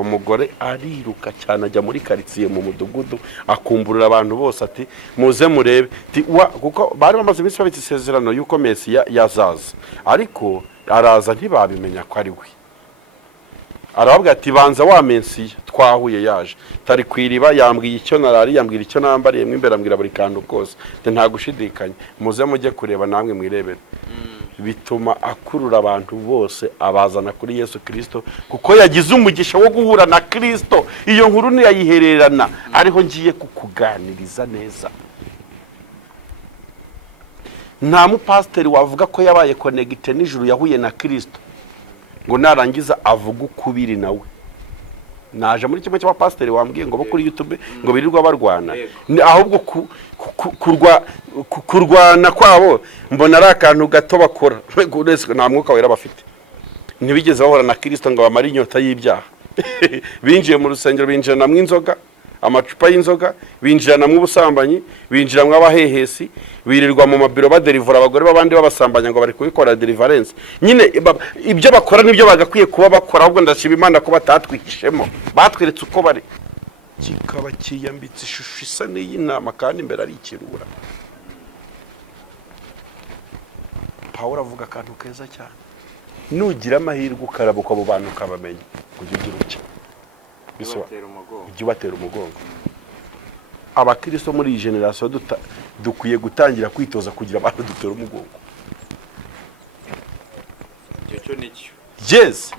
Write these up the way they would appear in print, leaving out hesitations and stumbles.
umugore ariruka cyane ajya muri karitsiye mu mudugudu akumburira abantu bose ati muze murebe kuko bari bamaze iminsi babitse isezerano y'uko Mesiya yazaza ariko araza ntibabimenya ko ari we. Arababwira ati banza wa Mesiya twahuye yaje tari kwiriba yambwiye icyo narari yambwira icyo nambariye imbere ambwira buri kantu kose nta gushidikanya muze mujye kureba namwe mwirebere. Bituma akurura abantu bose abazana kuri Yesu Kristo kuko yagize umugisha wo guhura na Kristo. Iyo nkuru ntiyayihererana ariho ngiye kukuganiriza neza. Nta mupasiteri wavuga ko yabaye connected n'ijuru yahuye na Kristo ngo narangiza avuga ukubiri nawe. Naje muri kimwe cy'abapasiteri wambwiye ngo bo kuri YouTube ngo birirwa barwana ahubwo kurwana kwabo mbona ari akantu gato bakora nta mwuka wera bafite. Ntibigeze bahora na Kristo ngo bamare inyota y'ibyaha. Binjiye mu rusengero binjirana mu inzoga amacupa y'inzoga binjirana mu busambanyi binjira mu abahehesi birirwa mu mabiro baderivura abagore babandi babasambanya ngo bari kubikora deliverance. Nyine ibyo bakora nibyo bagakwiye kuba bakora ahubwo ndashima Imana ko batatwikishemo batweretse uko bari kikaba kiyambitse ishusho isa n'iy'intama kandi imbere ari ikirura. Pawulo avuga akantu keza cyane nugira amahirwe ukarabuka abo bantu ukabamenya kujya ugira uke ujye ubatera umugongo. Abakristo muri iyi generation dukwiye gutangira kwitoza kugira abantu dutera umugongo. Cyo nicyo yes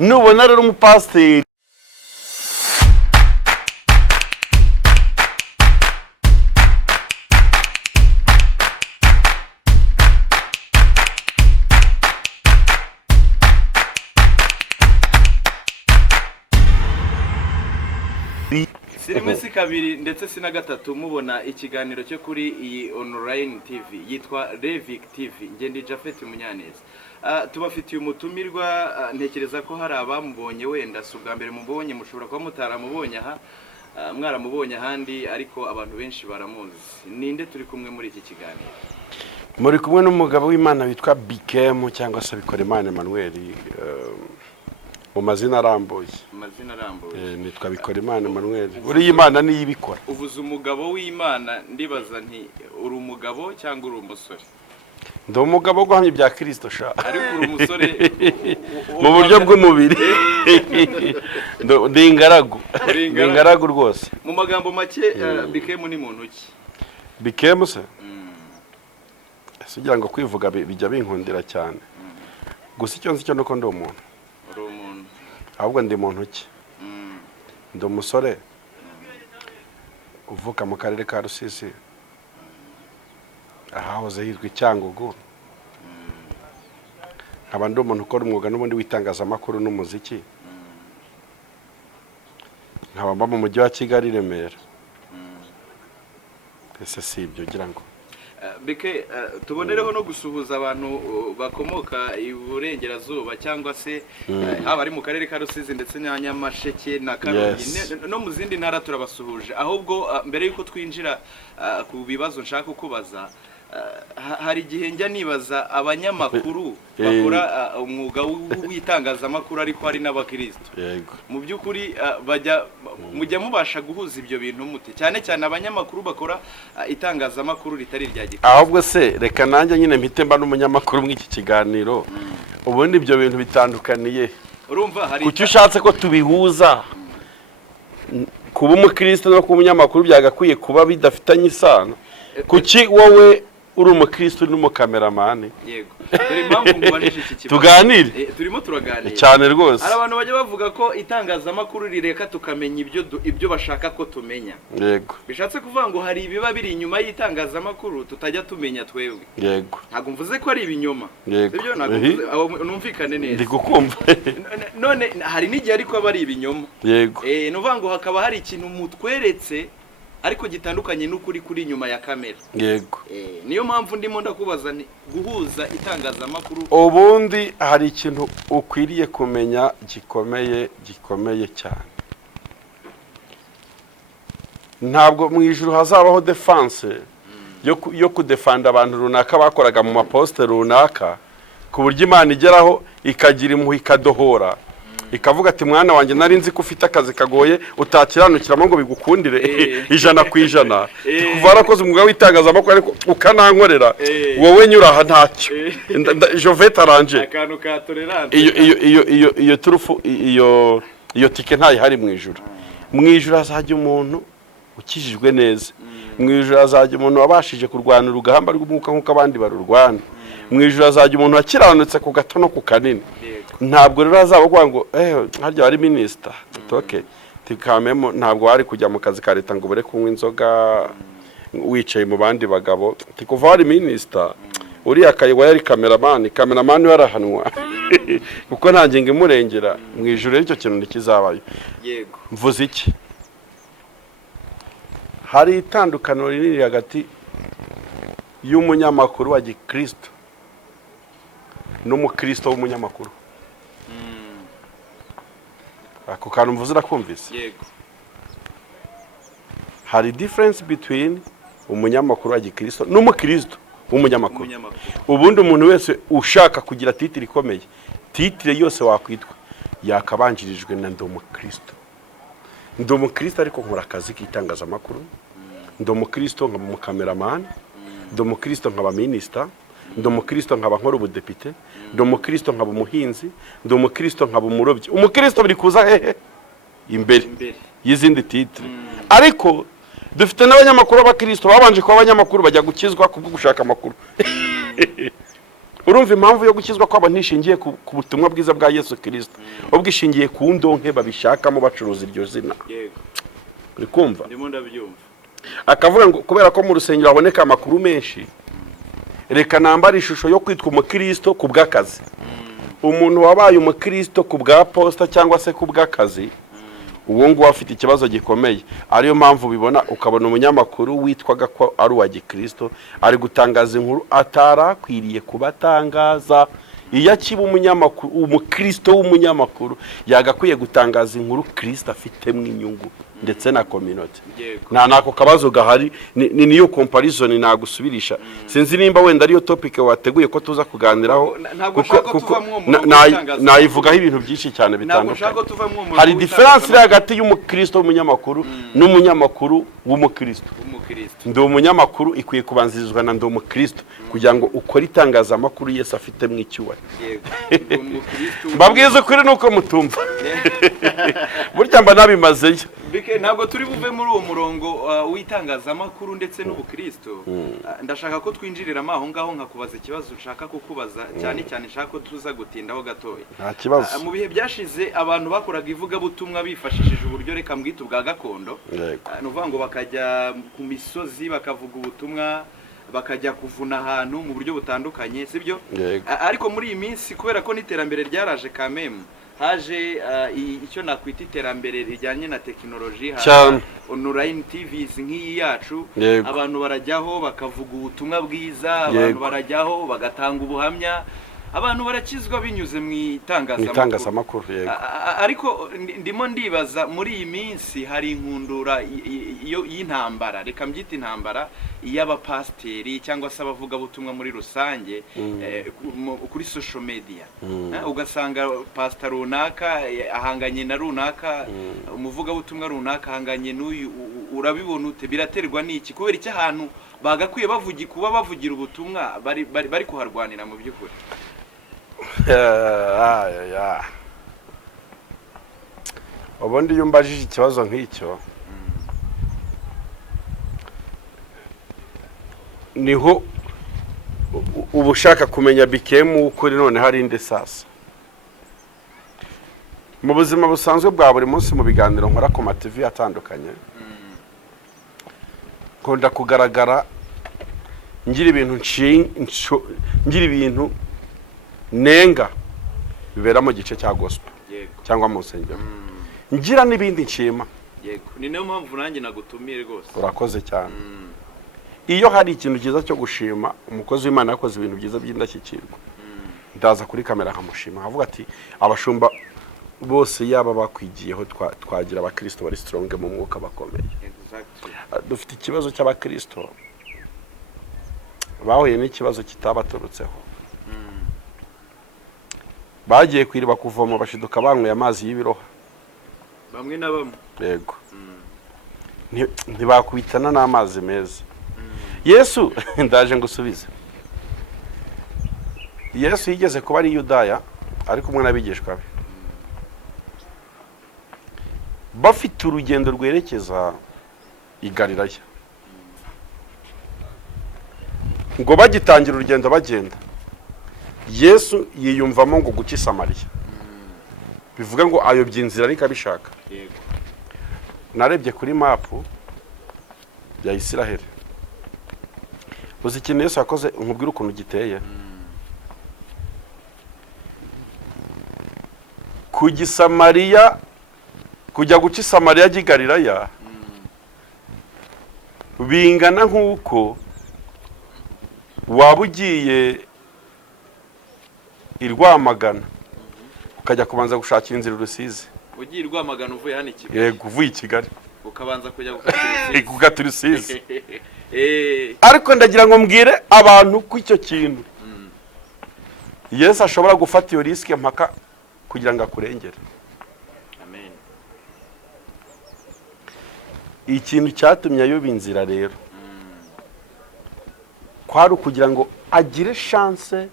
nubona rero umupasiteri Sirimesi kabiri ndetse sina gatatu mubona ikiganiro cyo kuri iyi online TV yitwa Revic TV ngende Jafet Munyaneza. Tubafitiye umutumirwa ntekereza ko hari abamubonye wenda subwa mbere mubonye mushobora kuba mutaramubonye aha mwaramubonye ahandi ariko abantu benshi baramuzi. Ninde turi kumwe muri iki kiganiro? Muri kumwe n'umugabo w'Imana witwa Bikemu cyangwa se Bikorimana Emmanuel mu mazina arambuye. Nitwa Bikorimana Emmanuel. Uri Imana niyo ibikora. Uvuze umugabo w'Imana ndibaza nti uri umugabo cyangwa uri umusore? Ndi umugabo guhamya bya Kristo sha. Ariko uri umusore mu buryo bw'umubiri. Ndi ingaragu rwose. Mu magambo make Bikemu ni muntu ki? Bikemu se? Sugira ngo kwivuga bijya binkundira cyane. Gusa icyo nzi cyo nuko ndi umuntu. Ahubwo ndi muntu ki? Ndi umusore uvuka mu karere ka Rusisi ahahoze hitwa Cyangugu. Nkaba ndi umuntu ukora umwuga n'ubundi w'itangazamakuru n'umuziki. Nkaba mba mu mujyi wa Kigali Remera. Ese si ibyo ugira ngo Bike tubonereho no gusuhuza abantu bakomoka iburengerazuba cyangwa se haba ari mu karere ka Rusizi ndetse na Nyamasheke na Karongi no mu zindi ntara turabasuhuje. Ahubwo mbere yuko twinjira ku bibazo nshaka kubaza hari igihe njya nibaza abanyamakuru bakora umwuga w'itangazamakuru ariko ari n'abakristo. Mu by'ukuri mujya mubasha guhuza ibyo bintu mute cyane cyane abanyamakuru bakora itangazamakuru ritari rya gikristo? Ahubwo se reka nanjye nyine mpite mba n'umunyamakuru mw'iki kiganiro ubundi ibyo bintu bitandukaniye. Urumva hari kuki ushatse ko tubihuza kuba umukristo no kuba umunyamakuru byagakwiye kuba bidafitanye isano? Kuki wowe uri umukristo n'umukameramani? Yego dore impamvu mubajije iki kibazo tuganire. Turimo turaganira cyane rwose. Hari abantu bajya bavuga ko itangazamakuru rireka tukamenya ibyo bashaka ko tumenya. Yego bishatse kuvuga ngo hari ibiba biri inyuma y'itangazamakuru tutajya tumenya twebwe. Yego ntabwo mvuze ko ari ibinyoma. Ibyo ntabwo numvikane neza. Ndi gukumva. None hari n'igihe ariko aba ari ibinyoma. Yego nuvuga ngo hakaba hari ikintu mutweretse ariko gitandukanye n'ukuri kuri inyuma ya kamera. Yego niyo mpamvu ndimo ndakubaza guhuza itangazamakuru. Ubundi hari ikintu ukwiriye kumenya gikomeye cyane. Ntabwo mu ijuru hazabaho defense yo kudefanda abantu runaka bakoraga mu maposte runaka ku buryo Imana igeraho ikagira impuhwe ikadohora ikavuga ati mwana wanjye nari nzi ko ufite akazi kagoye utakiranukiramo ngo bigukundire ijana ku ijana kuva warakoze umwuga w'itangazamakuru ariko ukanankorera wowe nyura aha ntacyo Jovette aranje akantu ka tolerance iyo turufu iyo tike ntayihari mu ijuru. Mu ijuru hazajya umuntu ukijijwe neza, mu ijuru hazajya umuntu wabashije kurwana urugamba rw'umwuka nk'uko abandi barurwana, mu ijuru hazajya umuntu wakiranutse ku gato no ku kanini. Ntabwo rero hazaba kuvuga ngo harya wari minisita toke tikamemo, ntabwo wari kujya mu kazi ka leta ngo ubure kunywa inzoga wicaye mu bandi bagabo. Tikuva wari minisita uriya kayiwa yari kameramani warahanwa kuko nta ngingo imurengera. Mu ijuru rero icyo kintu ntikizabayo. yego Mvuze iki? Hari itandukaniro rinini hagati y'umunyamakuru wa gikristo n'umukristo w'umunyamakuru. Ako kantu mvuze urakumvise? yego Hari difference between umunyamakuru wa gikristo n'umukristo w'umunyamakuru. Ubundi umuntu wese ushaka kugira titire ikomeye, titire yose wakwitwa yakabanjirijwe na ndi umukristo. Ndi umukristo ariko nkora akazi k'itangazamakuru, ndi umukristo nkaba umukameramani, ndi umukristo nkaba minisita, ndi umukristo nkaba nkora ubudepite, ndi umukristo nkaba umuhinzi, ndi umukristo nkaba umurobyi. Umukristo biri kuza hehe imbere y'izindi titire. Ariko dufite n'abanyamakuru b'abakristo babanje kuba abanyamakuru bajya gukizwa kubwo gushaka amakuru. Urumva impamvu yo gukizwa kwabo ntishingiye ku butumwa bwiza bwa Yesu Kristo, ubwo ishingiye ku ndonke babishakamo bacuruza iryo zina. yego Uri kumva? ndimo ndabyumva. Akavuga ngo kubera ko mu rusengero haboneka amakuru menshi, reka nambara ishusho yo kwitwa umukristo ku bw'akazi. Umuntu wabaye umukristo ku bwa posta cyangwa se ku bw'akazi, uwo nguwo afite ikibazo gikomeye. Ariyo mpamvu bibona ukabona umunyamakuru witwaga ko ari uwa gikristo ari gutangaza inkuru atarakwiriye kubatangaza. Iyo akiba umunyamakuru, umukristo w'umunyamakuru yagakwiye gutangaza inkuru Kristo afitemo inyungu ndetse na community. Nako kabazo gahari niyo comparison nagusubirisha. Sinzi nimba wenda ariyo topic wateguye ko tuza kuganiraho, kuko nayivugaho ibintu byinshi cyane bitandukanye. Hari difference hagati y'umukristo w'umunyamakuru n'umunyamakuru w'umukristo. Ndi umunyamakuru ikwiye kubanzirizwa na ndi umukristo kugira ngo ukore itangazamakuru Yesu afite mu icyuwa. Babwize kuri nuko mutumva. Burya mba nabimazeyo. Ntabwo turi buve muri uwo murongo w'itangazamakuru ndetse n'ubukristo. Ndashaka ko twinjiriramo aho ngaho nkakubaza ikibazo ushaka kukubaza, cyane cyane nshaka ko tuza gutindaho gatoya. Nta kibazo. Mu bihe byashize abantu bakoraga ivugabutumwa bifashishije uburyo reka mbwite bwa gakondo. Ni uvuga ngo bakajya ku misozi bakavuga ubutumwa, bakajya kuvuna ahantu mu buryo butandukanye, sibyo? Ariko muri iyi minsi kubera ko n'iterambere ryaraje kameme, haje icyo nakwita iterambere rijyanye na tekinoloji, online TVs nk'iyi yacu, abantu barajyaho bakavuga ubutumwa bwiza, abantu barajyaho bagatanga ubuhamya, abantu barakizwa binyuze mu itangazamakuru. Ariko ndimo ndibaza muri iyi minsi hari inkundura y'intambara, reka mbyita intambara y'abapasteri cyangwa se abavuga butumwa muri rusange kuri social media. Ugasanga pastor runaka ahanganye na runaka, umuvuga butumwa runaka ahanganye n'uyu. Urabibona ute? Biraterwa n'iki? Kubera iki ahantu bagakwiye bavugira ubutumwa bari kuharwanira mu by'ukuri? Ubundi iyo umbajije ikibazo nk'icyo, niho uba ushaka kumenya bikemu ukuri none hari indi sasa. Mu buzima busanzwe bwa buri munsi mu biganiro nkora ku ma-TV atandukanye, nkunda kugaragara ngira ibintu nenga bibera mu gice cya gospel cyangwa mu nsengero, ngira n'ibindi nshima. Ni nayo mpamvu nanjye nagutumiye rwose. Urakoze cyane. Iyo hari ikintu cyiza cyo gushima, umukozi w'Imana yakoze ibintu byiza by'indashyikirwa, ndaza kuri kamera nkamushima, nkavuga ati abashumba bose yaba bakwigiyeho twagira abakristo bari strong mu mwuka bakomeye. Dufite ikibazo cy'abakristo bahuye n'ikibazo kitabaturutseho. bagiye kwiriba kuvoma bashiduka banyweye amazi y'ibiroha bamwe na bamwe. yego ntibakubitana n'amazi meza. Yesu ndaje ngusubize. Yesu yigeze kuba ari Yudaya ari kumwe n'abigishwa be, bafite urugendo rwerekeza i Galilaya. Ngo bagitangira urugendo bagenda, Yesu yiyumvamo ngo guca i Samariya. Bivuga ngo ayobye inzira ariko abishaka. Narebye kuri mapu ya Isiraheli, uzi ikintu Yesu yakoze nkubwira ukuntu giteye. Kujya Samariya, kujya guca i Samariya ry'i Galilaya bingana nk'uko waba ugiye i Rwamagana ukajya kubanza gushakira inzira Rusizi. Ugiye i Rwamagana uvuye hano i Kigali. Yego, uvuye i Kigali ukabanza kujya gukata Rusizi. Ariko ndagira ngo mbwire abantu ko icyo kintu Yesu ashobora gufata iyo risike mpaka kugira ngo akurengere. Amen. Ikintu cyatumye ayoba inzira rero kwari ukugira ngo agire chance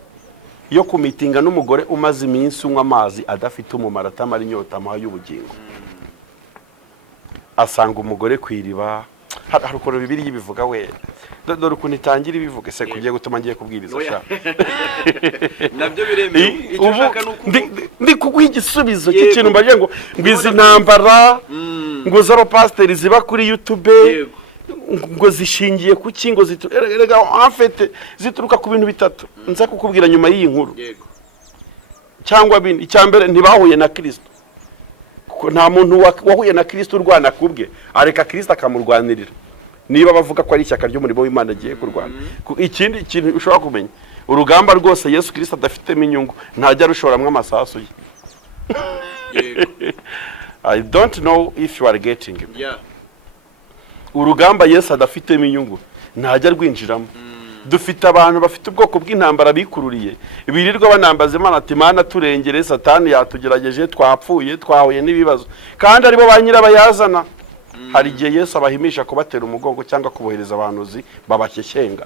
yo kumitinga n'umugore umaze iminsi unywa amazi adafite umumaro, atamara inyota amaha y'ubugingo. Asanga umugore kwiriba. Hari ukuntu Bibiliya ibivuga we, dore ukuntu itangira ibivuga, se kugiye gutuma ngiye kubwiriza sha nabyo biremewe. Icyo ushaka nuko ndi kuguha igisubizo cy'ikintu mbaje ngo ngwizi ntambara ngo zaro pasteri ziba kuri YouTube ngo zishingiye ku kingo erega afete zituruka ku bintu bitatu nza kukubwira nyuma y'iyi nkuru. Cyangwa bindi, icyambere ntibahuye na Kristo, kuko nta muntu wahuye na Kristo urwana kubwe areka Kristo akamurwanirira. Niba bavuga ko ari ishyaka ry'umurimo w'Imana agiye kurwana. Ikindi kintu ushobora kumenya, urugamba rwose Yesu Kristo adafitemo inyungu ntajya rushoramwe amasasu ye. I don't know if you are getting it. Urugamba Yesu adafitemo inyungu ntajya rwinjiramo. Dufite abantu bafite ubwoko bw'intambara bikururiye, birirwa banambaza Imana ati Mana turengere, Satani yatugerageje, twapfuye, twahuye n'ibibazo, kandi aribo ba nyirabayazana. Hari igihe Yesu abahimisha kubatera umugongo cyangwa kubohereza abahanuzi babashyeshyenga.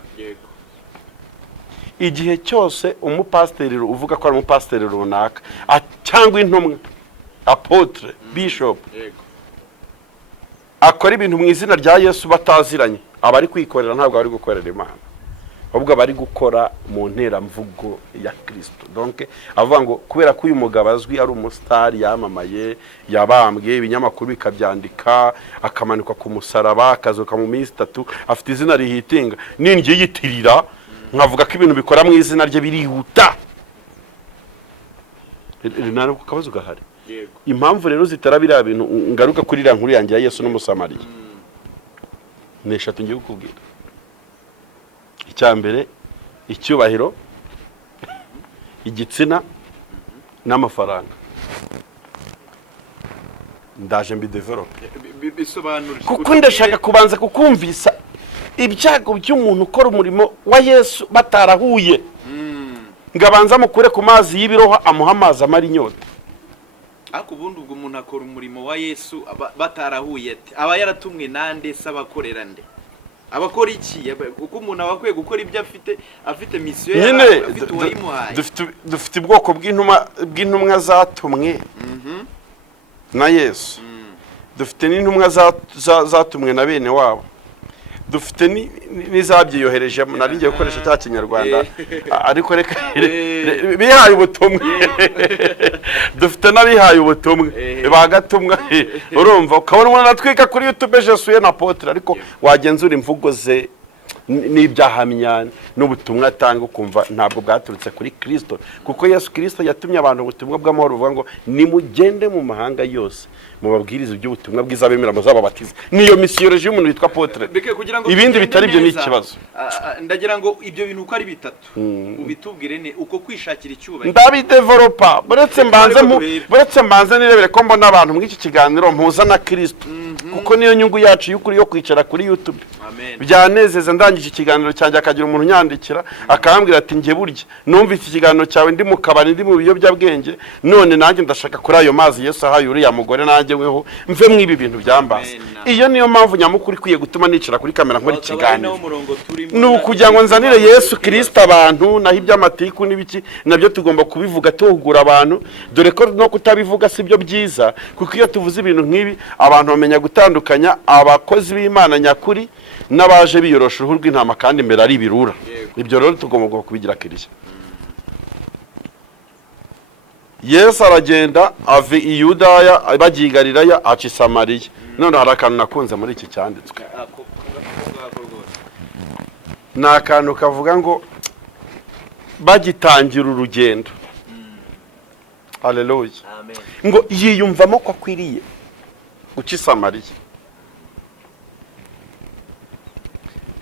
Igihe cyose umupasiteri uvuga ko ari umupasiteri runaka cyangwa intumwa, apotre, bishop, akora ibintu mu izina rya Yesu bataziranye, abari kwikorera ntabwo bari gukorera Imana, ahubwo bari gukora mu nteramvugo ya Kristo. Donc avuga ngo kubera ko uyu mugabo azwi ari umusitari, yamamaye, yabambwe, ibinyamakuru bikabyandika, akamanikwa ku musaraba, akazuka mu minsi 3, afite izina rihitinga, ningiye yitirira nkavuga ko ibintu bikora mu izina rye birihuta. Nari ku kabazo gahari. Impamvu rero zitara biriya bintu ngaruka kuri iriya nkuru yanjye ya Yesu n'umusamariya neshatu ngiye kukubwira. Icyambere, icyubahiro, igitsina n'amafaranga. Ndaje mbi develop bisobanura kuko ndashaka kubanza kukumvisa ibyago by'umuntu ukora umurimo wa Yesu batarahuye. Ngabanza mukure ku mazi y'ibiroha amuha amazi amara inyota. Ariko ubundi ubwo umuntu akora umurimo wa Yesu batarahuye ati aba yaratumwe nande sabakorera nde? Abakora iki? Kuko umuntu abakwiye gukora ibyo afite mission yawe, afite uwayimuhaye. Dufite ubwoko bw'intumwa zatumwe na Yesu. Dufite n'intumwa zatumwe na bene wabo. Dufite n'izabyiyohereje, nari ngiye gukoresha cya Kinyarwanda ariko reka bihaye ubutumwa. Dufite n'abihaye ubutumwa bagatumwa. Urumva ukabona umuntu atwika kuri YouTube Jesuye na Apotre, ariko wagenzura imvugo ze n'ibyahamya n'ubutumwa atanga ukumva ntabwo bwaturutse kuri Kristo, kuko Yesu Kristo yatumye abantu ubutumwa bw'amahoro buvuga ngo nimugende mu mahanga yose mubabwiriza iby'ubutumwa bwiza bemera muzababatiza. Niyo misiyoloji y'umuntu witwa Apotre. Ibindi bitari byo ni ikibazo. Ndagira ngo ibyo bintu uko ari bitatu ubitubwire ne uko kwishakira icyubahiro. Ndabidevelopa buretse mbanze nirebere ko mbona abantu muri iki kiganiro mpuza na Kristo, kuko niyo nyungu yacu y'ukuri yo kwicara kuri YouTube. byanezeza ndangije ikiganiro cyanjye akagira umuntu unyandikira akambwira ati njye burya numvise ikiganiro cyawe ndi mu kabari ndi mu biyobyabwenge none nanjye ndashaka kuri ayo mazi Yesu ahaye uriya mugore nanjye weho mve mwibi bintu byambaza. Iyo niyo mpamvu nyamukuru ikwiye gutuma nicara kuri kamera nkora ikiganiro, ni ukugira ngo nzanire Yesu Kristo abantu, naho iby'amatiku n'ibiki nabyo tugomba kubivuga tuhugura abantu, dore ko no kutabivuga si byo byiza, kuko iyo tuvuze ibintu nk'ibi abantu bamenya gutandukanya abakozi b'Imana nyakuri n'abaje biyorosha uruhu rw'intama kandi imbere ari ibirura. Ibyo rero tugomba kubigira kiriya. Yesu aragenda ava i Yudaya bagiye i Galilaya aca i Samariya. None hari akantu nakunze muri iki cyanditswe, ni akantu kavuga ngo bagitangira urugendo. Haleluya. Ngo yiyumvamo ko akwiriye guca i Samariya.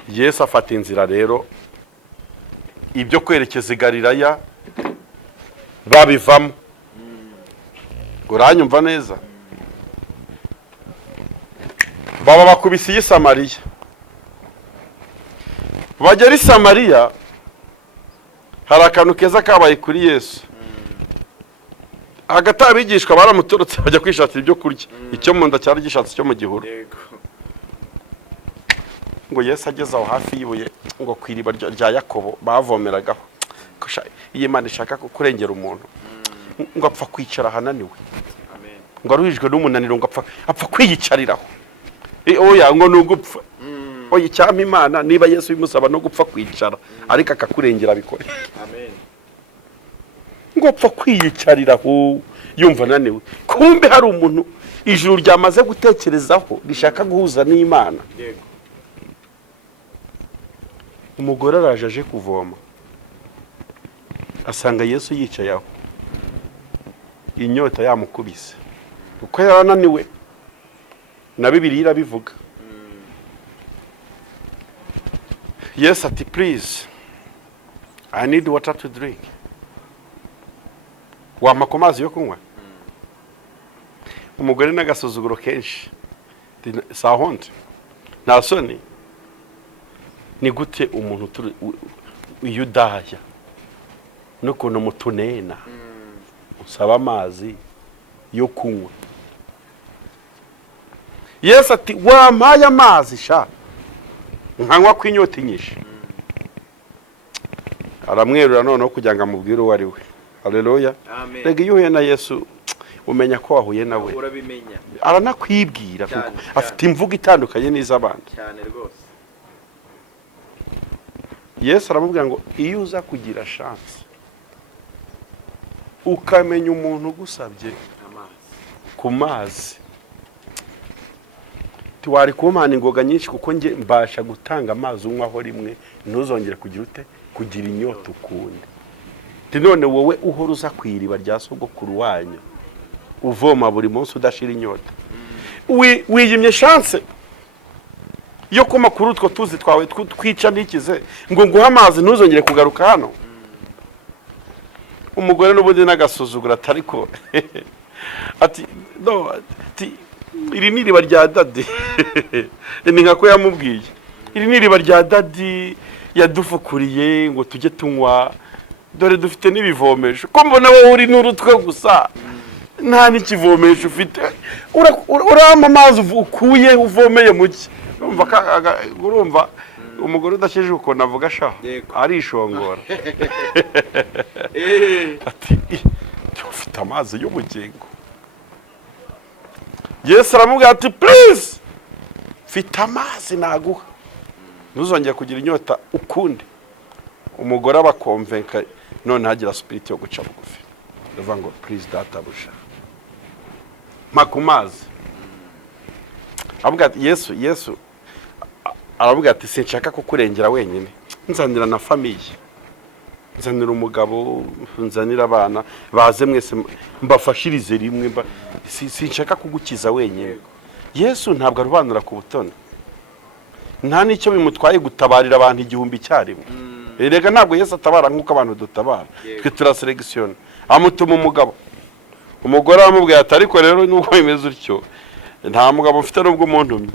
Yesu afata inzira rero ibyo kwerekeza i Galilaya babivamo. Uranyumva neza? Baba bakubise i Samariya. Bagera i Samariya hari akantu keza kabaye kuri Yesu. Hagati abigishwa baramuturutse bajya kwishakira ibyo kurya, icyo mu nda cyari gishatse cyo mu gihuru. Ngo Yesu ageze aho hafi y'ibuye ngo kwiriba rya Yakobo bavomeragaho, iyi Imana ishaka kurengera umuntu, ngo apfa kwicara hananiwe, ngo aruhijwe n'umunaniro, ngo apfa kwiyicariraho. Oya ngo nugupfa, oya cyampa Imana niba Yesu bimusaba no gupfa kwicara ariko akakurengera bikore. Ngo apfa kwiyicariraho yumva ananiwe. Kumbe hari umuntu ijuru ryamaze gutekerezaho rishaka guhuza n'Imana. Umugore araje aje kuvoma, asanga Yesu yicaye aho, inyota yamukubise kuko yarananiwe, na Bibiliya irabivuga. Yesu ati please I need water to drink. Wampa ku mazi yo kunywa? Umugore n'agasuzuguro kenshi, sahonde nta soni, ni gute umuntu turi Yudaya n'ukuntu mutunena usaba amazi yo kunywa. Yesu ati wampaye amazi sha nkanywa kwinyota inyishe. Aramwerura noneho kugira ngo amubwire uwo ari we. Haleluya. Rega iyo uhuye na Yesu umenya ko wahuye nawe, urabimenya, aranakwibwira kuko afite imvugo itandukanye n'iz'abandi cyane rwose. Yesu aramubwira ngo iyo uza kugira chance ukamenya umuntu ugusabye ku mazi, tiwari kumpana ingoga nyinshi kuko nge mbasha gutanga amazi unywaho rimwe ntuzongere kugira ute kugira inyota ukundi. None wowe uhora uza kwiriba rya sogokuru wanyu uvoma buri munsi udashira inyota, wiyimye chance yo kuma kuri utwo tuzi twawe twica nikize ngo nguha amazi ntuzongere kugaruka hano. Umugore n'ubundi n'agasuzugura atariko ati no ati iri ni riba rya dadi. Ni nkako yamubwiye iri ni riba rya dadi yadufukuriye ngo tujye tunywa, dore dufite n'ibivomesho, ko mbona wowe uri n'urutwe gusa nta n'ikivomesho ufite, urama amazi ukuye uvomeye muke. Urumva umugore udasheje uko navuga sha arishongora. Ati ufite amazi y'ubugingo. Yesu aramubwira ati please mfite amazi naguha ntuzongere kugira inyota ukundi. Umugore abakonvenka none hagira spirit yo guca bugufi, ndavuga ngo please databuja mpa ku mazi. Avuga ati Yesu aravuga ati sinshaka kukurengera wenyine, nzanira na famiye, nzanira umugabo, nzanira abana baze mwese mbafashirize rimwe, sinshaka kugukiza wenyine. Yesu ntabwo arubanura ku butoni, nta nicyo bimutwaye gutabarira abantu igihumbi cyarimwe. Erega ntabwo Yesu atabara nk'uko abantu dutabara, twe turaselection. Amutuma umugabo, umugore aramubwira ati ariko rero nubwo bimeze utyo nta mugabo mfite nubwo umuntu umwe.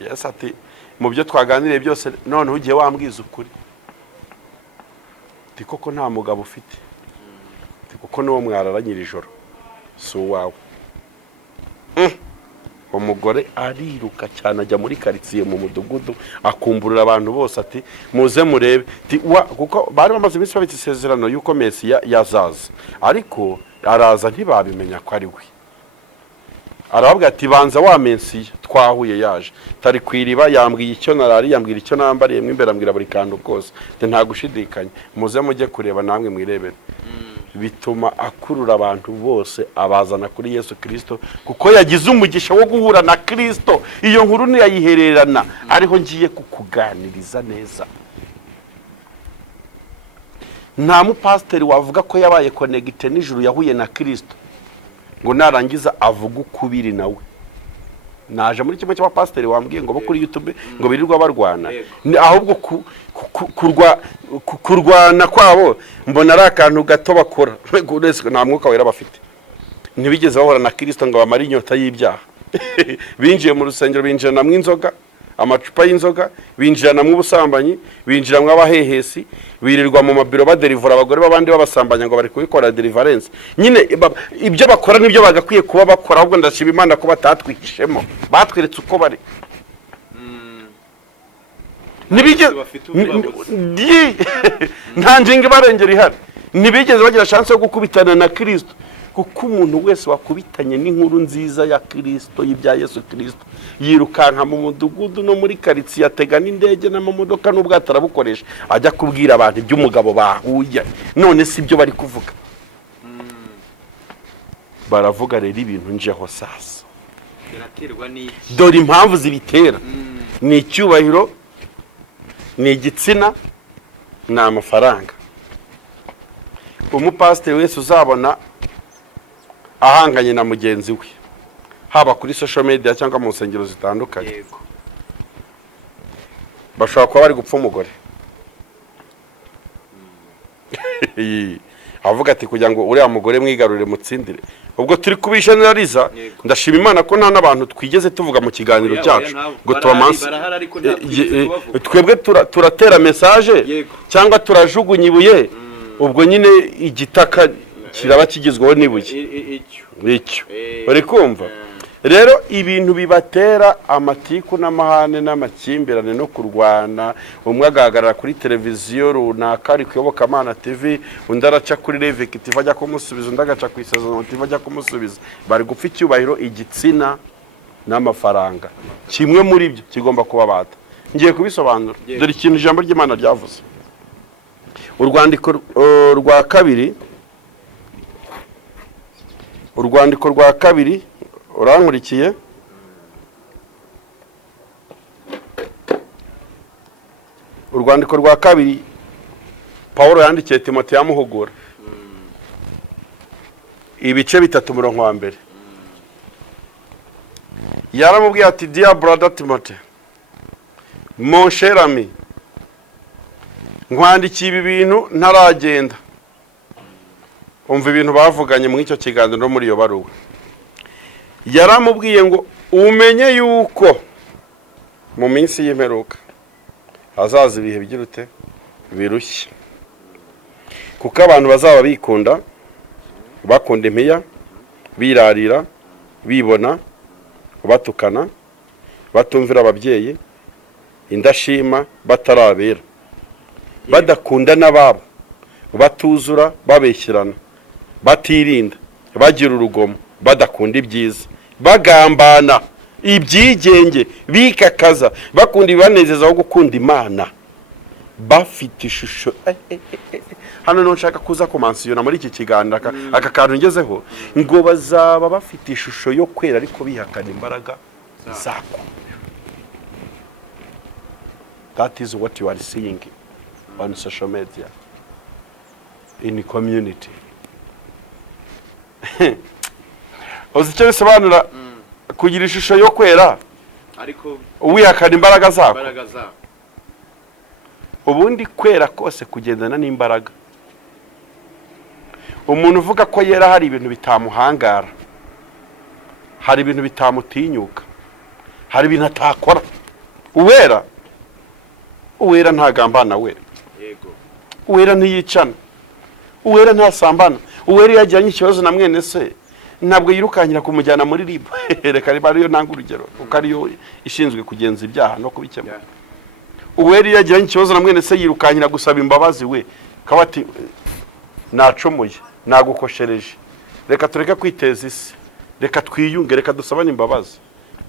Yesu ati mu byo twaganiriye byose noneho ugiye wambwiza ukuri ti koko nta mugabo ufite ti koko n'uwo mwararanye iri joro si uwawe. Umugore ariruka cyane ajya muri karitsiye mu mudugudu akumburira abantu bose ati muze murebe kuko bari bamaze iminsi bafite isezerano y'uko Mesiya yazaza, ariko araza ntibabimenya ko ari we. Arababwira ati banza wa Mesiya twahuye yaje tari ku iriba, yambwiye icyo narari, yambwira icyo nambariye mo imbere, ambwira buri kantu kose, nta gushidikanya, muze mujye kureba namwe mwirebere. Bituma akurura abantu bose abazana kuri Yesu Kristo, kuko yagize umugisha wo guhura na Kristo. Iyo nkuru ntiyayihererana, ariho ngiye kukuganiriza neza. Nta mupasiteri wavuga ko yabaye konegite n'ijuru yahuye na Kristo ngo narangiza avuga ukubiri nawe. Naje muri kimwe cy'abapasiteri wambwiye ngo bo kuri YouTube ngo birirwa barwana, ahubwo kurwana kwabo mbona ari akantu gato bakora. Nta mwuka wera bafite, ntibigeze bahora na Kristo ngo bamare inyota y'ibyaha. Binjiye mu rusengero binjirana mu inzoga, amacupa y'inzoga, binjirana mu busambanyi, binjira mu abahehesi, birirwa mu mabiro baderivura abagore babandi babasambanya ngo bari kubikora deliverance. Nyine ibyo bakora nibyo bagakwiye kuba bakora, ahubwo ndashima Imana ko batatwihishemo, batweretse uko bari. Nibigeze nta njinga barengera ihari, nibigeze bagira chance yo gukubitana na Kristo, kuko umuntu wese wakubitanye n'inkuru nziza ya Kristo, y'ibya Yesu Kristo, yirukanka mu mudugudu no muri karitsiye, atega n'indege n'amamodoka n'ubwato arabukoresha, ajya kubwira abantu iby'umugabo bahuye. None si byo bari kuvuga, baravuga rero ibintu njeho sasa. Biraterwa n'iki? Dore impamvu zibitera: ni icyubahiro, ni igitsina, ni amafaranga. Umupasiteri wese uzabona ahanganye na mugenzi we, haba kuri social media cyangwa mu nsengero zitandukanye, bashobora kuba bari gupfa umugore. Avuga ati kugira ngo uriya mugore mwigarurire mutsindire. Ubwo turi kubishanariza, ndashima Imana ko nta n'abantu twigeze tuvuga mu kiganiro cyacu ngo tubamansi. Twebwe turatera message cyangwa turajugunya ibuye, ubwo nyine igitaka kiraba kigizweho n'ibuye icyo. Bari kumva rero ibintu bibatera amatiku n'amahane n'amakimbirane no kurwana. Umwe agahagarara kuri televiziyo runaka ari kuyoboka Mana TV, undi araca kuri Revek TV ajya kumusubiza, undi agaca ku Isezerano TV ajya kumusubiza. Bari gupfa icyubahiro, igitsina n'amafaranga. Kimwe muri byo kigomba kuba bata. Ngiye kubisobanura. Dore ikintu ijambo ry'Imana ryavuze. Urwandiko rwa kabiri urankurikiye? Urwandiko rwa kabiri Paulo yandikiye Timoteyo amuhugura, ibice 3 murongo wa mbere. Yaramubwiye ati dear brother Timothy, mon cher ami, nkwandikiye ibi bintu ntaragenda. Umva ibintu bavuganye mu icyo kiganiro muri iyo baruwa. Yaramubwiye ngo umenye yuko mu minsi y'imperuka hazaza ibihe by'urute birushye, kuko abantu bazaba bikunda, bakunda impiya, birarira, bibona, batukana, batumvira ababyeyi, indashima, batarabera, badakunda n'ababo, batuzura, babeshyirana, batirinda, bagira urugomo, badakunda ibyiza, bagambana, ibyigenge, bikakaza, bakunda ibibanezeza aho gukunda Imana, bafite ishusho. Hano no nshaka kuza kumansiyona muri iki kiganiro aka kantu ngezeho, ngo bazaba bafite ishusho yo kwera ariko bihakana imbaraga zako. That is what you are seeing on social media, in community. Uzi icyo bisobanura kugira ishusho yo kwera ariko wihakana imbaraga zako? Ubundi kwera kose kugendana n'imbaraga. Umuntu uvuga ko yera hari ibintu bitamuhangara, hari ibintu bitamutinyuka, hari ibintu atakora. uwera ntagambana wera, yego uwera ntiyicana, uwera ntasambana, uwera yagiranye ikibazo na mwene se ntabwo yirukankira kumujyana muri ribu reka riba ariyo nanga urugero kuko ariyo ishinzwe kugenza ibyaha no kubikemura. Uwera yagiranye ikibazo na mwene se yirukankira gusaba imbabazi we kaba ati nacumuye nagukoshereje, reka tureke kwiteza isi, reka twiyunge, reka dusabane imbabazi.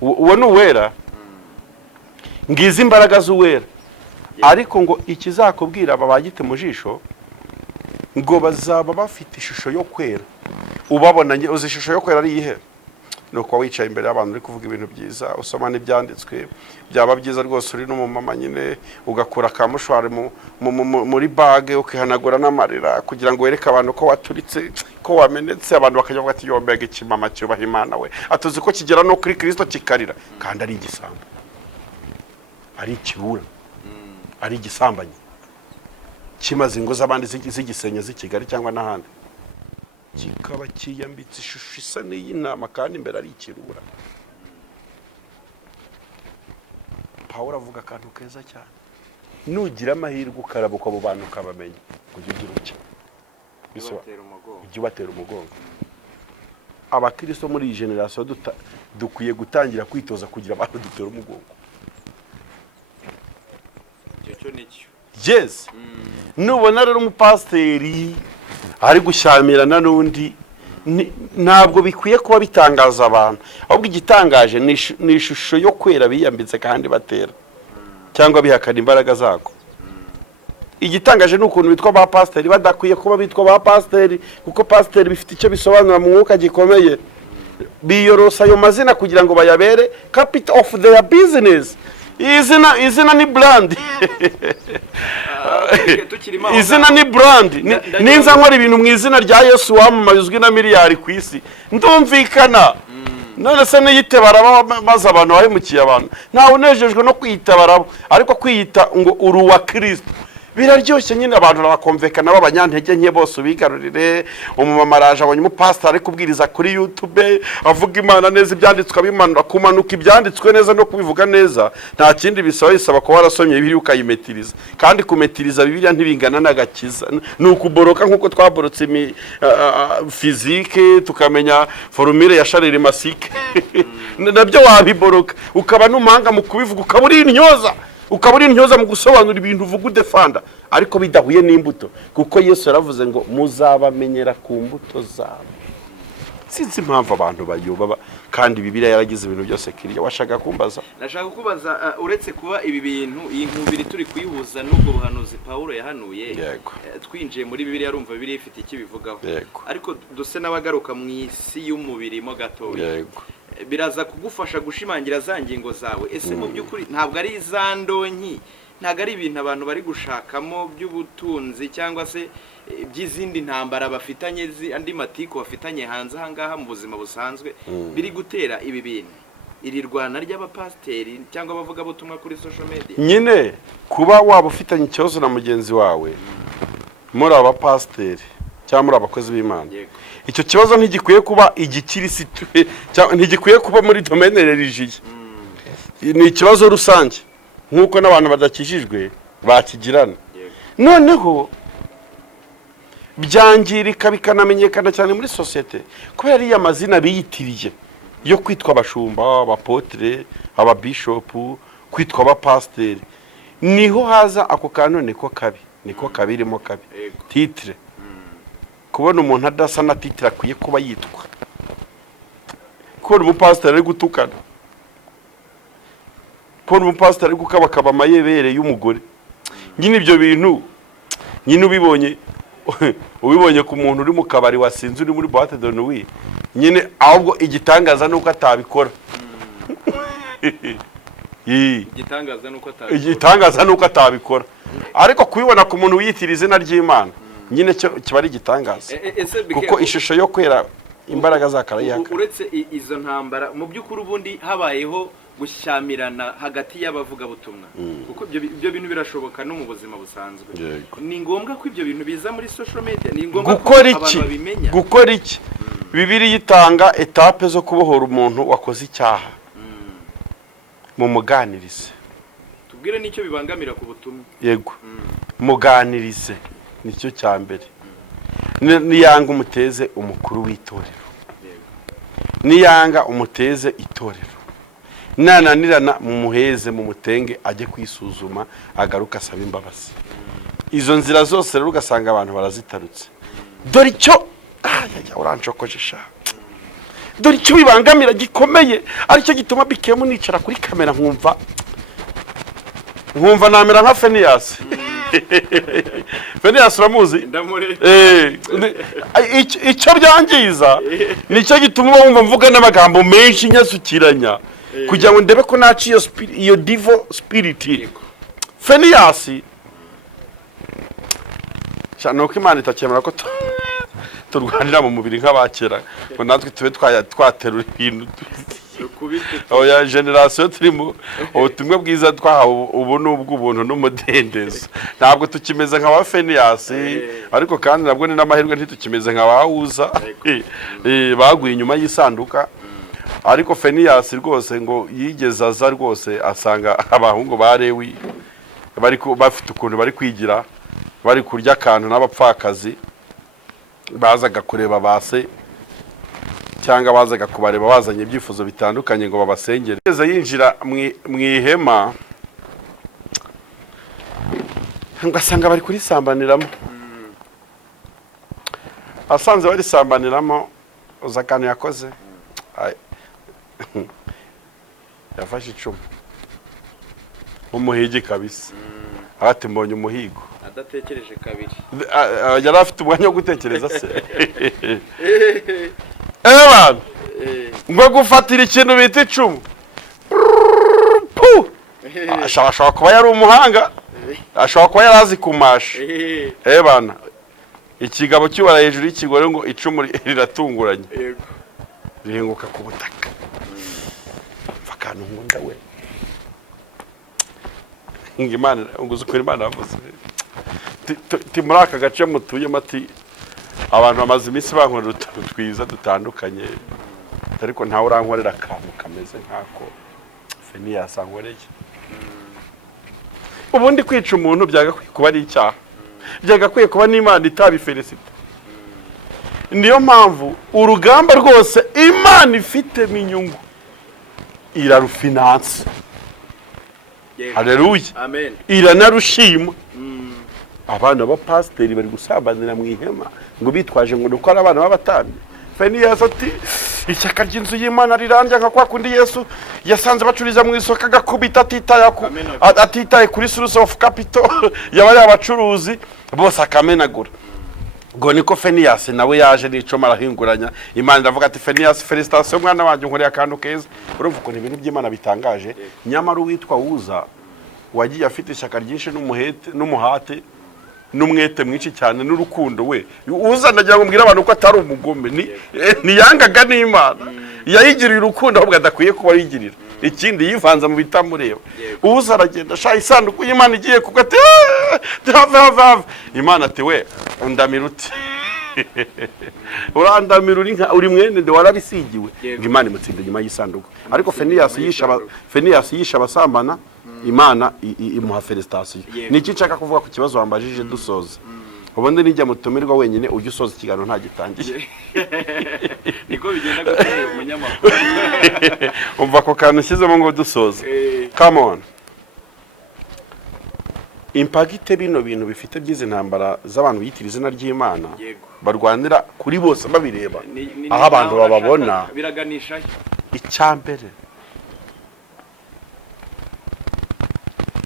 Uwo ni uwera. Ngize imbaraga z'uwera. Ariko ngo ikizakubwira aba bagite mu jisho ngo bazaba bafite ishusho yo kwera. Ubabona uzi ishusho yo kwera ari ihe? Nuko wicaye imbere y'abantu uri kuvuga ibintu byiza, usoma n'ibyanditswe, byaba byiza rwose uri n'umumama nyine ugakura akamushwari muri bage ukihanagura n'amarira kugira ngo wereke abantu ko waturitse, ko wamenetse, abantu bakajya bavuga ati yombega ikimama cyubaha Imana we, atuzi ko kigera no kuri Kristo kikarira, kandi ari igisambo, ari ikibura, ari igisambanyi kimaze ingo z'abandi zigisenya z'Ikigali cyangwa n'ahandi, kikaba kiyambitse ishusho isa n'iy'intama kandi imbere ari ikirura. Pawulo avuga akantu keza cyane, nugira amahirwe ukarabuka abo bantu ukabamenya ujye ugira ucya, ujye ubatera umugongo. Abakristo muri iyi generasiyo dukwiye gutangira kwitoza kugira abantu dutera umugongo. Yes. Nubona rero umupasiteri ari gushyamirana n'undi, ntabwo bikwiye kuba bitangaza abantu, ahubwo igitangaje ni ishusho yo kwera biyambitse kandi batera cyangwa bihakana imbaraga zako. Igitangaje ni ukuntu bitwa ba pasiteri badakwiye kuba bitwa ba pasiteri, kuko pasiteri bifite icyo bisobanura mu mwuka gikomeye. Biyorosa ayo mazina kugira ngo bayabere capital of their business. Izina ni brand. Izina ni brand. Ninza nkora ibintu mu izina rya Yesu wamamazwe na miliyari ku isi, ndumvikana. None se niyite baraba maze abantu bahemukiye abantu, ntawe unejejwe no kwiyita baraba, ariko kwiyita ngo uri uwa Kristo biraryoshye nyine. Abantu bakomvekana b'abanyantege nke bose ubigarurire. Umumama araje abonye umupasiteri ari kubwiriza kuri YouTube avuga Imana neza, ibyanditswe bimanura, kumanuka ibyanditswe neza no kubivuga neza nta kindi bisaba ko warasomye Bibiliya ukayimetiriza, kandi kumetiriza Bibiliya ntibingana n'agakiza. Ni ukuboroka nk'uko twaborotse fizike tukamenya formule ya Charles Masike nabyo wabiboroka, ukaba n'umuhanga mu kubivuga, ukaba uri intyoza mu gusobanura ibintu uvuga udefanda, ariko bidahuye n'imbuto, kuko Yesu yaravuze ngo muzabamenyera ku mbuto zabo. Sinzi impamvu abantu bayoba, kandi Bibiliya yaragize ibintu byose kiriya. Washaka kumbaza? Nashaka kubaza, uretse kuba ibi bintu iyi nkubiri turi kuyihuza n'ubwo buhanuzi Pawulo yahanuye, twinjiye muri Bibiliya arumva Bibiliya ifite iki bivugaho, ariko duse n'abagaruka mu isi y'umubiri mo gatoya, biraza kugufasha gushimangira za ngingo zawe. Ese mu by'ukuri ntabwo ari izandonki, ntabwo ari ibintu abantu bari gushakamo by'ubutunzi cyangwa se by'izindi ntambara bafitanye, andi matiko bafitanye hanze ahangaha mu buzima busanzwe, biri gutera ibi bintu, iri rwana ry'abapasiteri cyangwa abavuga butumwa kuri social media? Nyine kuba waba ufitanye ikibazo na mugenzi wawe muri abapasiteri cyangwa muri abakozi b'Imana, icyo kibazo ntigikwiye kuba igikirisitu, ntigikwiye kuba muri domaine religieux. Ni ikibazo rusange nk'uko n'abantu badakijijwe bakigirana. Noneho byangirika bikanamenyekana cyane muri societe kubera ariya mazina biyitiriye yo kwitwa abashumba, abapotre, ababishopu, kwitwa abapasiteri. Niho haza ako kantu niko kabirimo kabi titre. Kubona umuntu adasa na titre akwiye kuba yitwa, kubona umupasiteri ari gutukana, kubona umupasiteri ari gukabakaba amayebere y'umugore, nyine ibyo bintu nyine ubibonye ku muntu uri mu kabari wasinze, uri muri boîte de nuit, nyine ahubwo igitangaza nuko atabikora. Igitangaza nuko atabikora, ariko kubibona ku muntu wiyitira izina ry'Imana nyine kiba ari igitangaza, kuko ishusho yo kwera imbaraga zakarayaka. Uretse izo ntambara mu by'ukuri ubundi habayeho gushyamirana hagati y'abavuga butumwa, kuko ibyo bintu birashoboka no mu buzima busanzwe. Ni ngombwa ko ibyo bintu biza muri social media? Ni ngombwa ko abantu babimenya? Gukora iki? Bibiliya itanga etape zo kubohora umuntu wakoze icyaha. Mu muganirize mubwire n'icyo bibangamira ku butumwa. Yego. Muganirize nicyo cya mbere. Niyanga umuteze umukuru w'itorero, niyanga umuteze itorero, nananirana mumuheze mumutenge ajye kwisuzuma agaruka asaba imbabazi. Izo nzira zose rero ugasanga abantu barazitarutse. Dore icyo urancokoje sha, dore icyo bibangamira gikomeye aricyo gituma bikemu nicara kuri kamera nkumva namera nka Phineas. Phineas uramuzi? Ndamure. Icyo byangiza nicyo gituma wumva mvuga n'amagambo menshi nyasukiranya kugira ngo ndebe ko naci iyo divo spirit. Phineas cyane uko Imana itakemera ko turwanira mu mubiri nk'abakera ngo natwe tube twaterura ibintu. Oya generation turimo ubutumwa bwiza twahawe ubu n'ubw'ubuntu n'umudendezo. Ntabwo tukimeze nka ba Phineas, ariko kandi nabwo ni n'amahirwe ntitukimeze nka bahuza baguye inyuma y'isanduka. Ariko Phineas rwose ngo yigeze aza rwose asanga abahungu ba Lewi bafite ukuntu bari kwigira, bari kurya akantu n'abapfakazi bazaga kureba base cyangwa bazaga kubareba bazanye ibyifuzo bitandukanye ngo babasengere. Yeze yinjira mu ihema ngasanga bari kuri sambaniramo. Asanze bari sambaniramo uzakantu yakoze yafashe icumu umuhigi kabisa. Ati mbonye umuhigo adatekereje kabiri. Yari afite umwanya wo gutekereza se. Ewan ngo gufatira ikintu bita icumu. Ashobora kuba yari umuhanga, ashobora kuba yari azi kumasha. Ebana ikigabo cyubara hejuru y'ikigore ngo icumu riratunguranye. Yego. Rihinguka ku butaka. Fakano nkunda we. Ingimana unguze ko Imana yavuze. Muri aka gace mutuye mati abantu bamaze iminsi bankorera utuntu twiza dutandukanye, ariko ntawe urankorera akantu kameze nkako Phineas ankoreye. Ubundi kwica umuntu byagakwiye kuba ari icyaha, byagakwiye kuba n'Imana itabifelicita. Niyo mpamvu urugamba rwose Imana ifite inyungu irarufinansa. Haleluya. Amen. Iranarushima. Abana ba pasiteri bari gusambanira mu ihema ngo bitwaje ngo nuko ari abana b'abatambyi. Phineas ati ishyaka ry'inzu y'Imana rirandya nka kwa kundi Yesu yasanze bacuriza mu isoko agakubita atitaye kuri source of capital yabari abacuruzi bose akamenagura. Ngo niko Phineas nawe yaje nico marahinguranya. Imana iravuga ati Phineas felicitation mwana wanjye nkoreye akantu keza. Urumva ko ibintu by'Imana bitangaje. Nyamara witwa Uza wagiye afite ishyaka ryinshi n'umuhate n'umwete mwinshi cyane n'urukundo we. Uza ndagira ngo mbwira abantu ko atari umugome, ni yangaga n'Imana. Yayigiriye urukundo ahubwo adakwiye kuba yigirira. Ikindi yivanza mu bitamureba. Uza aragenda sha isanduku y'Imana igiye kugate Imana ati we undamira uti urandamira uri mwene de warabisigiwe. Imana imutsinde nyuma y'isanduku. Ariko Phineas yisha abasambana Imana imuha felicitation. Niki nshaka kuvuga ku kibazo wambajije dusoza. Ubundi nijya mutumirwa wenyine ujye usoza ikiganiro nta gitangiye. Niko bigenda gutera umunyamakuru. Umva ko kantu ushyizemo ngo dusoze. Come on. Impagite bino bintu bifite byize ntambara z'abantu yitira izina ry'Imana barwanira kuri bose babireba aho abantu bababona biraganisha icyambere.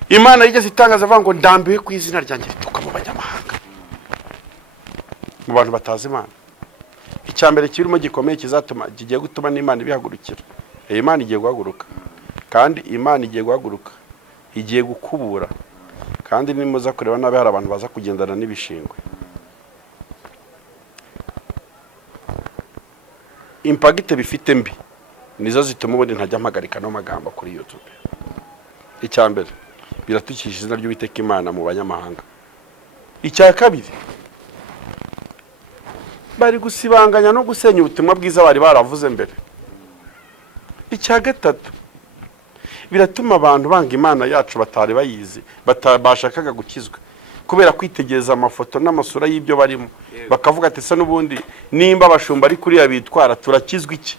Imana yigeze itangaza avuga ngo ndambiwe ku izina ryanjye rituka mu banyamahanga, mu bantu batazi Imana. Icyambere kirimo gikomeye kigiye gutuma n'Imana ibihagurukira. Imana igiye guhaguruka, kandi Imana igiye guhaguruka igiye gukubura, kandi nimuza kureba nabe hari abantu baza kugendana n'ibishingwe. Impagite bifite mbi nizo zituma ubundi ntajya mpagarika no magambo kuri YouTube. Icyambere biratukisha izina ry'Uwiteka Imana mu banyamahanga. Icya kabiri bari gusibanganya no gusenya ubutumwa bwiza bari baravuze mbere. Icya gatatu biratuma abantu banga imana yacu batari bayizi, bashakaga gukizwa kubera kwitegereza amafoto n'amasura y'ibyo barimo, bakavuga ati se n'ubundi nimba abashumba ari kuriya bitwara turakizwa iki?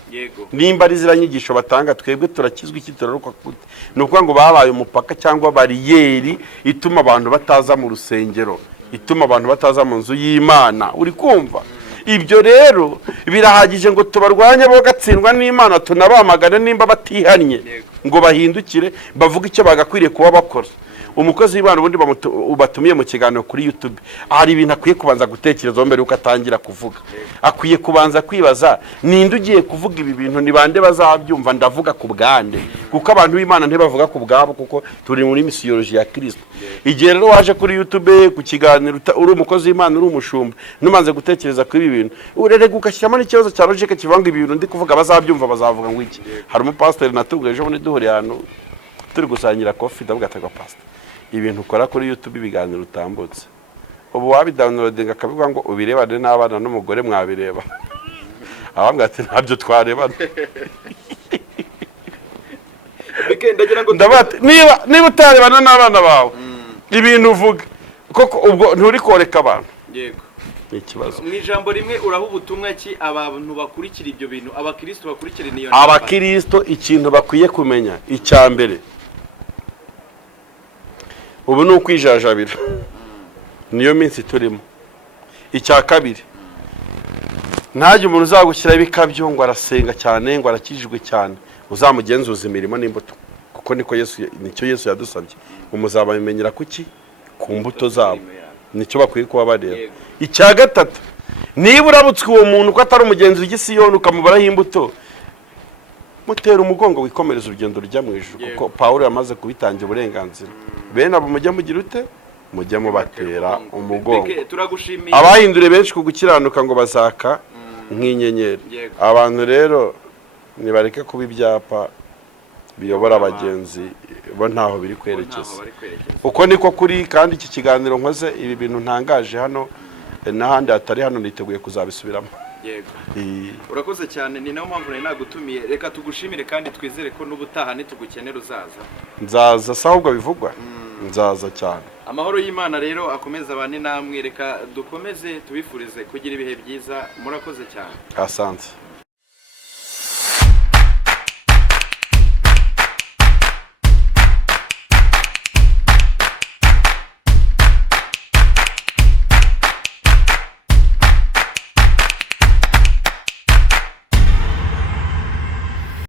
Nimba ari zira nyigisho batanga twebwe turakizwa iki? Turaruka gute? Ni ukuvuga ngo babaye umupaka cyangwa bariyeri ituma abantu bataza mu rusengero, ituma abantu bataza mu nzu y'Imana. Uri kumva? Ibyo rero birahagije ngo tubarwanye bo gatsindwa n'Imana, tunabamagane nimba batihannye ngo bahindukire bavuga icyo bagakwiriye kuba bakora. Umukozi w'Imana ubundi batumiye mu kiganiro kuri YouTube, hari ibintu akwiye kubanza gutekereza mbere uko atangira kuvuga. Akwiye kubanza kwibaza, ninde ugiye kuvuga ibi bintu, ni bande bazabyumva, ndavuga ku bwande? Kuko abantu b'Imana ntibavuga ku bwabo, kuko turi muri misiyoloji ya Kristo. Igihe rero waje kuri YouTube ku kiganiro uri umukozi w'Imana, uri umushumba, numanze gutekereza kuri ibi bintu, urerega ugashyiramo n'ikibazo cya logique kivanga ibi bintu ndi kuvuga bazabyumva, bazavuga ngo iki? Hari umupasiteri natubwiye ejo bundi duhuriye ahantu turi gusangira coffee, ndavuga ati ngo pastor, ibintu ukora kuri YouTube ibiganiro utambutse, ubu wabidownloadinga akabivuga ngo ubirebane n'abana n'umugore mwabireba. Abanga ati ntabyo twarebana. Ndabati niba utarebana n'abana bawe ibintu uvuga koko ubwo nturi koreka abantu. Yego, ni ikibazo. Mu ijambo rimwe uraho ubutumwa ki abantu bakurikira ibyo bintu, abakristo bakurikira niyo? Abakristo ikintu bakwiye kumenya icya mbere, ubu ni ukwijajabira, niyo minsi turimo. Icya kabiri, ntajye umuntu uzagushyira ibikabyo ngo arasenga cyane, ngo arakijijwe cyane, uzamugenzuza imirimo n'imbuto, kuko nicyo Yesu yadusabye. Umuzababimenyera kuki? Ku mbuto zabo. Nicyo bakwiye kuba bareba. Icya gatatu, niba urabutswe uwo muntu ko atari umugenzi w'Igisiyoni ukamubaraho imbuto, mutera umugongo wikomereza urugendo rujya mu ijuru, kuko Pawulo yamaze kubitangira uburenganzira. Bene abo mujya mugira ute? Mujya mubatera umugongo. Abahindure benshi ku gukiranuka ngo bazaka nk'inyenyeri. Abantu rero nibareke kuba ibyapa biyobora abagenzi bo ntaho biri kwerekeza. Uko niko kuri, kandi iki kiganiro nkoze ibi bintu ntangaje hano n'ahandi hatari hano niteguye kuzabisubiramo. Yego, urakoze cyane, ni nayo mpamvu nari nagutumiye. Reka tugushimire kandi twizere ko n'ubutaha nitugukenera uzaza. Nzaza se ahubwo bivugwa, nzaza cyane. Amahoro y'Imana rero akomeza abane namwe. Reka dukomeze tubifurize kugira ibihe byiza. Murakoze cyane. Asante.